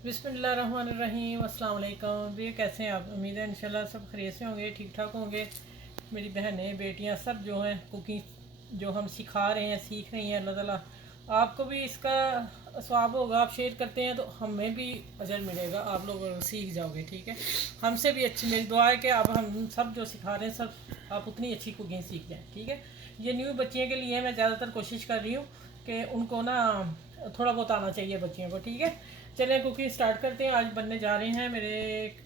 बिस्मिल्लाहिर्रहमानिर्रहीम, अस्सलाम वालेकुम। ये कैसे हैं आप? उम्मीद है इंशाल्लाह सब खैरियत से होंगे, ठीक ठाक होंगे। मेरी बहनें बेटियां सब जो हैं कुकिंग जो हम सिखा रहे हैं, सीख रही हैं, अल्लाह ताला आपको भी इसका स्वाब होगा। आप शेयर करते हैं तो हमें भी अजर मिलेगा, आप लोग सीख जाओगे। ठीक है, हमसे भी अच्छी मेरी दुआ है कि अब हम सब जो सिखा रहे हैं सब आप उतनी अच्छी कुकिंग सीख जाएँ। ठीक है, ये न्यू बच्चियों के लिए मैं ज़्यादातर कोशिश कर रही हूँ कि उनको ना थोड़ा बहुत आना चाहिए बच्चियों को। ठीक है, चलिए कुकिंग स्टार्ट करते हैं। आज बनने जा रहे हैं मेरे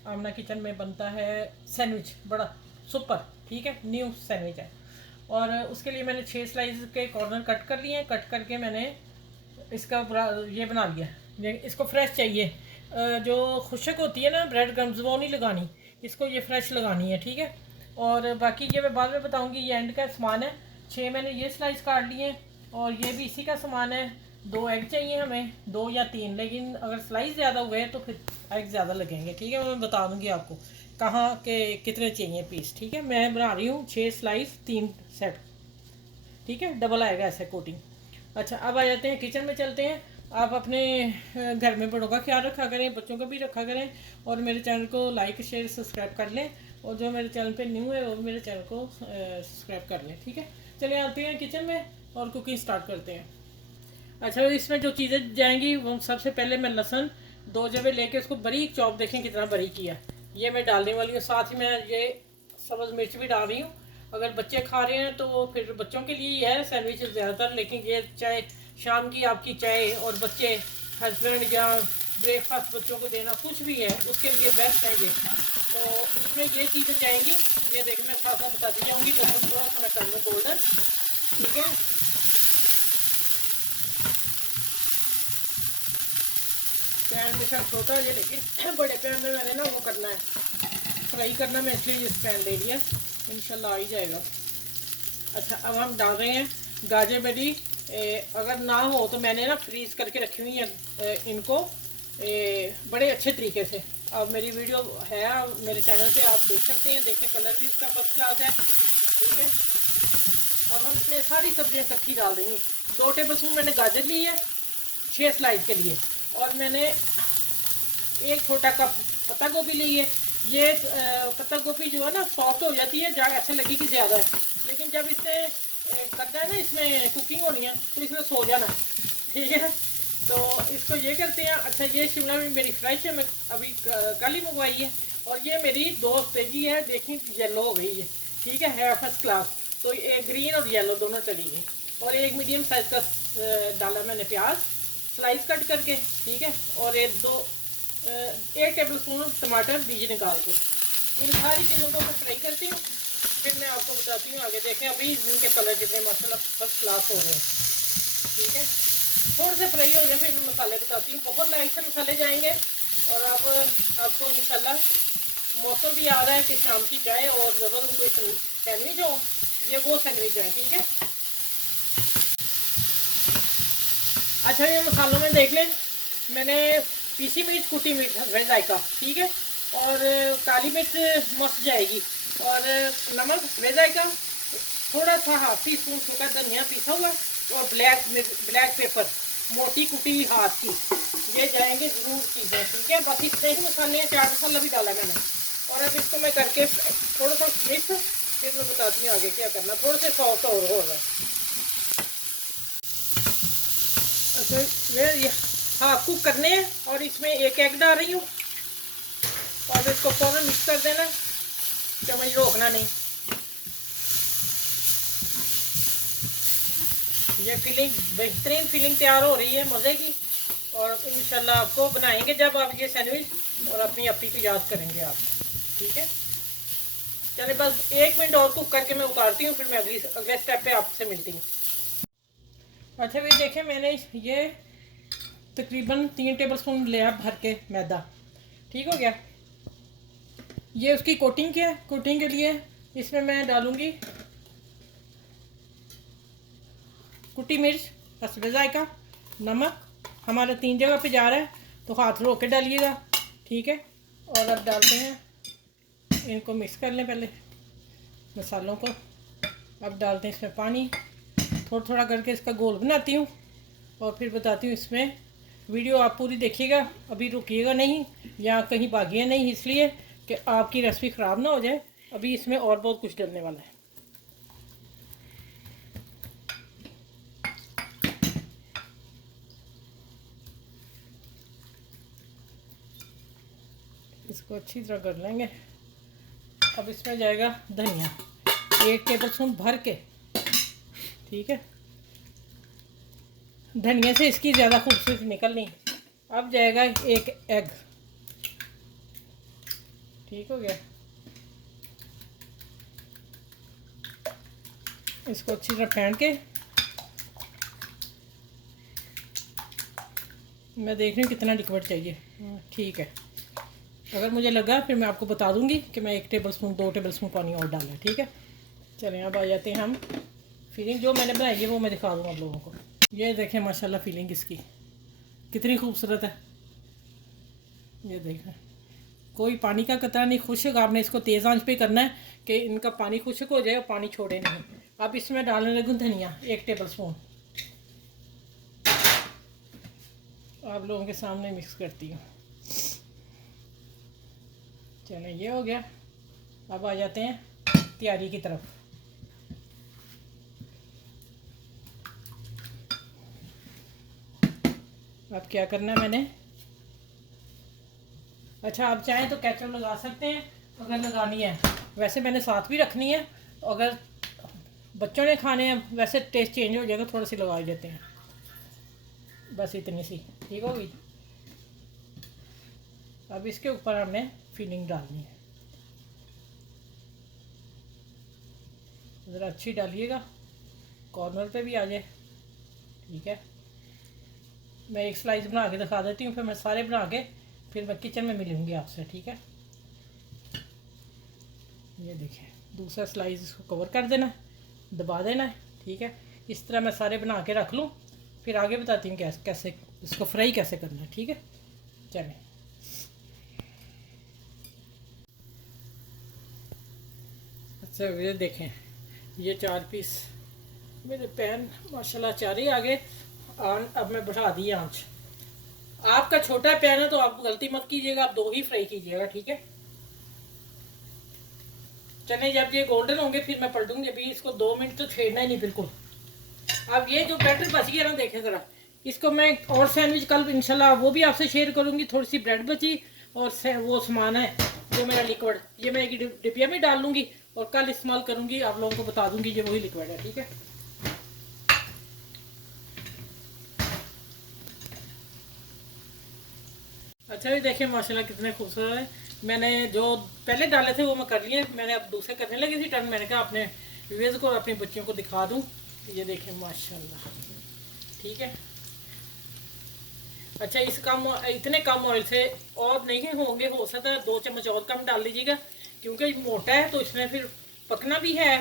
आमना किचन में बनता है सैंडविच, बड़ा सुपर। ठीक है, न्यू सैंडविच है और उसके लिए मैंने 6 स्लाइस के कॉर्नर कट कर लिए हैं। कट करके मैंने इसका पूरा ये बना लिया। इसको फ्रेश चाहिए, जो खुशक होती है ना ब्रेड क्रम्स वो नहीं लगानी, इसको ये फ्रेश लगानी है। ठीक है, और बाकी ये मैं बाद में बताऊंगी, ये एंड का सामान है। 6 मैंने ये स्लाइस काट लिए हैं और ये भी इसी का सामान है। 2 एग चाहिए हमें, 2 या 3, लेकिन अगर स्लाइस ज़्यादा हुए तो फिर एग ज़्यादा लगेंगे। ठीक है, मैं बता दूँगी आपको कहाँ के कितने चाहिए पीस। ठीक है, मैं बना रही हूँ 6 स्लाइस 3 सेट। ठीक है, डबल आएगा ऐसे कोटिंग। अच्छा, अब आ जाते हैं किचन में, चलते हैं। आप अपने घर में बड़ों का ख्याल रखा करें, बच्चों का भी रखा करें और मेरे चैनल को लाइक शेयर सब्सक्राइब कर लें। और जो मेरे चैनल पे न्यू है वो भी मेरे चैनल को सब्सक्राइब कर लें। ठीक है, चलिए आते हैं किचन में और कुकिंग स्टार्ट करते हैं। अच्छा, इसमें जो चीज़ें जाएंगी वो सबसे पहले मैं लहसुन 2 जबे लेके उसको बारीक चॉप, देखें कितना बारीक किया, ये मैं डालने वाली हूँ। साथ ही मैं ये सब्ज़ मिर्च भी डाल रही हूँ। अगर बच्चे खा रहे हैं तो फिर बच्चों के लिए ही है सैंडविच ज़्यादातर, लेकिन ये चाहे शाम की आपकी चाय और बच्चे हस्बैंड या ब्रेकफास्ट बच्चों को देना कुछ भी है उसके लिए बेस्ट है ये। तो इसमें ये चीज़ें जाएंगी, ये देखें मैं साथ साथ बताती जाऊँगी। लहसुन थोड़ा सा मैं कर लूँ गोल्डन। ठीक है, पैन बेशक छोटा है लेकिन बड़े पैन में मैंने ना वो करना है, फ्राई करना, मैं इसलिए इस पैन ले लिया, इंशाल्लाह आ ही जाएगा। अच्छा, अब हम डाल रहे हैं गाजर बेरी। अगर ना हो तो मैंने ना फ्रीज़ करके रखी हुई है इनको बड़े अच्छे तरीके से। अब मेरी वीडियो है मेरे चैनल पे, आप देख सकते हैं, देखें कलर भी इसका फर्स्ट क्लास है। ठीक है, अब हमने सारी सब्जियां इकट्ठी डाल देंगी। 2 टेबल स्पून मैंने गाजर ली है 6 स्लाइस के लिए, और मैंने 1 छोटा कप पत्ता गोभी ली है। ये पत्ता गोभी जो है ना सॉफ्ट हो जाती है, जहाँ ऐसे लगी कि ज़्यादा है, लेकिन जब इससे करना है ना, इसमें कुकिंग होनी है तो इसमें सो जाना है। ठीक है, तो इसको ये करते हैं। अच्छा, ये शिमला मिर्च मेरी फ्रेश है, मैं अभी कल ही मंगवाई है, और ये मेरी 2 तेजी है, देखी येलो हो गई है। ठीक है फर्स्ट क्लास। तो ये ग्रीन और येलो दोनों चली गई। और एक मीडियम साइज का डाला मैंने प्याज स्लाइस कट करके। ठीक है, और 1 टेबल स्पून टमाटर बीज निकाल के। इन सारी चीज़ों को मैं फ्राई करती हूँ, फिर मैं आपको बताती हूँ आगे। देखें अभी इनके कलर कितने माशाल्लाह फर्स्ट क्लास हो रहे हैं। ठीक है, थोड़े से फ्राई हो गए फिर मैं मसाले बताती हूँ। बहुत लाइट से मसाले जाएंगे। और अब आपको इंशाल्लाह, मौसम भी आ रहा है कि शाम की चाय और ज़बरदस्त कोई सैंडविच हो, ये वो सैंडविच है। ठीक है, अच्छा, ये मसालों में देख लें, मैंने पीसी मिर्च, कुटी मिर्च है जायका। ठीक है, और काली मिर्च मस्त जाएगी, और नमक जायका, थोड़ा सा हाफ टी स्पून सूखा धनिया पिसा हुआ, और ब्लैक पेपर मोटी कुटी हाथ की, ये जाएंगे ज़रूर चीज़ें। ठीक है, बाकी इतने ही मसाले हैं, चाट मसाला भी डाला मैंने। और अब इसको मैं करके थोड़ा सा मिक्स, फिर मैं बताती हूँ आगे क्या करना। थोड़े से सॉफ्ट और हो रहा है। अच्छा, ये हाँ कुक करने हैं, और इसमें 1 एग डाल रही हूँ, और इसको फ़ौरन मिक्स कर देना, चम्मच रोकना नहीं। ये फिलिंग बेहतरीन फिलिंग तैयार हो रही है मज़े की, और इंशाल्लाह आपको बनाएंगे जब आप ये सैंडविच, और अपनी अपी को याद करेंगे आप। ठीक है, चलिए बस 1 मिनट और कुक करके मैं उतारती हूँ, फिर मैं अगले स्टेप पे आपसे मिलती हूँ। अच्छा भाई, देखें मैंने ये तकरीबन 3 टेबल स्पून लिया भर के मैदा। ठीक हो गया, ये उसकी कोटिंग क्या है, कोटिंग के लिए इसमें मैं डालूंगी कुटी मिर्च, हसबे जायका, नमक। हमारा 3 जगह पे जा रहा है तो हाथ रो के डालिएगा। ठीक है, और अब डालते हैं, इनको मिक्स कर लें पहले मसालों को। अब डालते हैं इसमें पानी, थोड़ा थोड़ा करके इसका गोल बनाती हूँ, और फिर बताती हूँ इसमें वीडियो आप पूरी देखिएगा, अभी रुकिएगा नहीं या कहीं भागिए नहीं, इसलिए कि आपकी रेसिपी ख़राब ना हो जाए। अभी इसमें और बहुत कुछ डलने वाला है। इसको अच्छी तरह कर लेंगे। अब इसमें जाएगा धनिया 1 टेबल स्पून भर के, ठीक है। धनिया से इसकी ज़्यादा खूबसूरती निकलनी। अब जाएगा 1 एग, ठीक हो गया। इसको अच्छी तरह फेंट के मैं देख रही हूँ कितना लिक्विड चाहिए। ठीक है, अगर मुझे लगा फिर मैं आपको बता दूंगी कि मैं 1 टेबल स्पून 2 टेबल स्पून पानी और डाला है, ठीक है। चलें अब आ जाते हैं हम फीलिंग जो मैंने बनाई है वो मैं दिखा दूँगा आप लोगों को। ये देखें माशाल्लाह फीलिंग इसकी कितनी खूबसूरत है। ये देखें कोई पानी का कतरा नहीं, खुश्क। आपने इसको तेज़ आंच पे करना है कि इनका पानी खुश्क हो जाए और पानी छोड़े नहीं। अब इसमें डालने लगूँ धनिया 1 टेबल स्पून, आप लोगों के सामने मिक्स करती हूँ। चलो ये हो गया। अब आ जाते हैं तैयारी की तरफ। अब क्या करना है मैंने, अच्छा आप चाहें तो केचप लगा सकते हैं अगर लगानी है, वैसे मैंने साथ भी रखनी है। अगर बच्चों ने खाने हैं वैसे टेस्ट चेंज हो जाएगा, थोड़ी सी लगा ही देते हैं, बस इतनी सी ठीक होगी। अब इसके ऊपर हमने फिलिंग डालनी है, ज़रा अच्छी डालिएगा, कॉर्नर पे भी आ जाए, ठीक है। मैं एक स्लाइस बना के दिखा देती हूँ, फिर मैं सारे बना के फिर मैं किचन में मिलूँगी आपसे, ठीक है। ये देखिए दूसरा स्लाइस इसको कवर कर देना, दबा देना है, ठीक है। इस तरह मैं सारे बना के रख लूँ, फिर आगे बताती हूँ कैसे इसको फ्राई कैसे करना है, ठीक है। चलें अच्छा ये देखें ये 4 पीस मेरे पैन माशाल्लाह 4 ही आ गए। अब मैं बढ़ा दी आंच। आपका छोटा पैन है तो आप गलती मत कीजिएगा, आप 2 ही फ्राई कीजिएगा, ठीक है। चने जब ये गोल्डन होंगे फिर मैं पलटूंगी, अभी इसको 2 मिनट तो छेड़ना ही नहीं बिल्कुल। अब ये जो बैटर बच गया ना देखें ज़रा, इसको मैं और सैंडविच कल इंशाल्लाह वो भी आपसे शेयर करूंगी। थोड़ी सी ब्रेड बची और वो सामान है जो मेरा लिक्विड, ये मैं एक डिबिया में डाल लूँगी और कल इस्तेमाल करूँगी, आप लोगों को बता दूँगी ये वही लिक्विड है, ठीक है। अच्छा भी देखिए माशाल्लाह कितने खूबसूरत है। मैंने जो पहले डाले थे वो मैं कर लिए, मैंने अब दूसरे करने लगी थी टर्न, मैंने कहा अपने व्यूअर्स को और अपनी बच्चियों को दिखा दूँ। ये देखें माशाल्लाह, ठीक है। अच्छा इस कम इतने कम ऑयल से और नहीं होंगे, हो सकता है 2 चम्मच और कम डाल लीजिएगा, क्योंकि मोटा है तो इसमें फिर पकना भी है,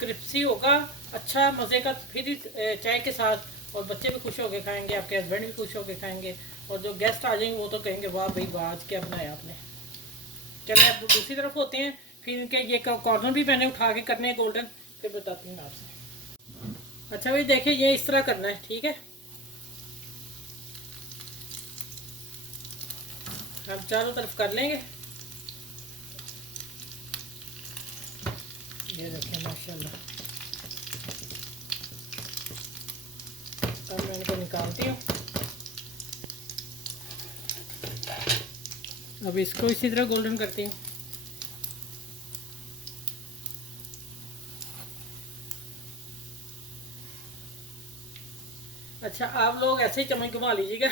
क्रिस्पी होगा अच्छा मज़े का, फिर चाय के साथ, और बच्चे भी खुश होकर खाएंगे, आपके हस्बैंड भी खुश होकर खाएंगे, और जो गेस्ट आ जाएंगे वो तो कहेंगे वाह भाई वाह आज क्या बनाया आपने। चलें अब दूसरी तरफ होते हैं, फिर इनके ये कॉर्नर भी मैंने उठा के करने हैं गोल्डन, फिर बताती हूँ आपसे। अच्छा भाई देखिए ये इस तरह करना है, ठीक है। हम चारों तरफ कर लेंगे। ये देखें माशाल्लाह। अब मैं इनको निकालती हूँ। अब इसको इसी तरह गोल्डन करती हूँ। अच्छा आप लोग ऐसे ही चम्मच घुमा लीजिएगा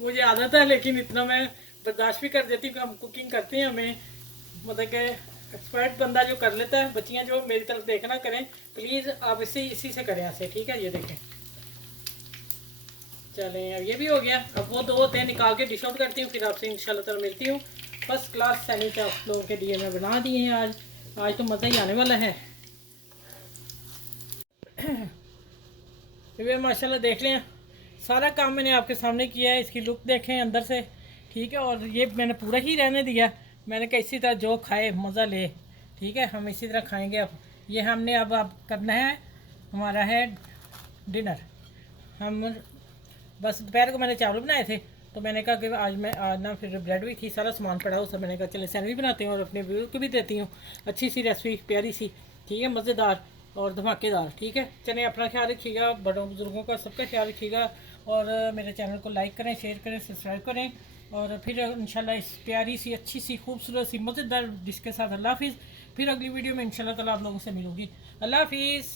मुझे आदत है, लेकिन इतना मैं बर्दाश्त भी कर देती हूँ कि हम कुकिंग करते हैं, हमें मतलब कि एक्सपर्ट बंदा जो कर लेता है। बच्चियाँ जो मेरी तरफ देखना करें प्लीज़, आप इसी से करें ऐसे, ठीक है। ये देखें चलें अब ये भी हो गया। अब वो 2 होते हैं, निकाल के डिश आउट करती हूँ, फिर आपसे इंशाल्लाह ताला मिलती हूँ। फर्स्ट क्लास सैंडविच आप लोगों के लिए मैं बना दिए हैं आज तो मज़ा ही आने वाला है। ये माशाल्लाह देख लें, सारा काम मैंने आपके सामने किया है। इसकी लुक देखें अंदर से, ठीक है। और ये मैंने पूरा ही रहने दिया, मैंने कहा इसी तरह जो खाए मज़ा ले, ठीक है। हम इसी तरह खाएंगे। अब ये हमने अब करना है, हमारा है डिनर। हम बस दोपहर को मैंने चावल बनाए थे, तो मैंने कहा कि आज ना फिर ब्रेड भी थी, सारा सामान पड़ा हुआ, मैंने कहा चले सैंडविच बनाते हैं और अपने व्यूअर को भी देती हूँ। अच्छी सी रेसिपी, प्यारी सी, ठीक है, मज़ेदार और धमाकेदार। ठीक है, चलें, अपना ख्याल रखिएगा, बड़ों बुजुर्गों का सबका ख्याल रखिएगा, और मेरे चैनल को लाइक करें, शेयर करें, सब्सक्राइब करें, और फिर इंशाल्लाह इस प्यारी सी, अच्छी सी, खूबसूरत सी, मज़ेदार डिश के साथ अल्लाह हाफिज़। फिर अगली वीडियो में इंशाल्लाह ताला आप लोगों से मिलूंगी। अल्लाह हाफिज़।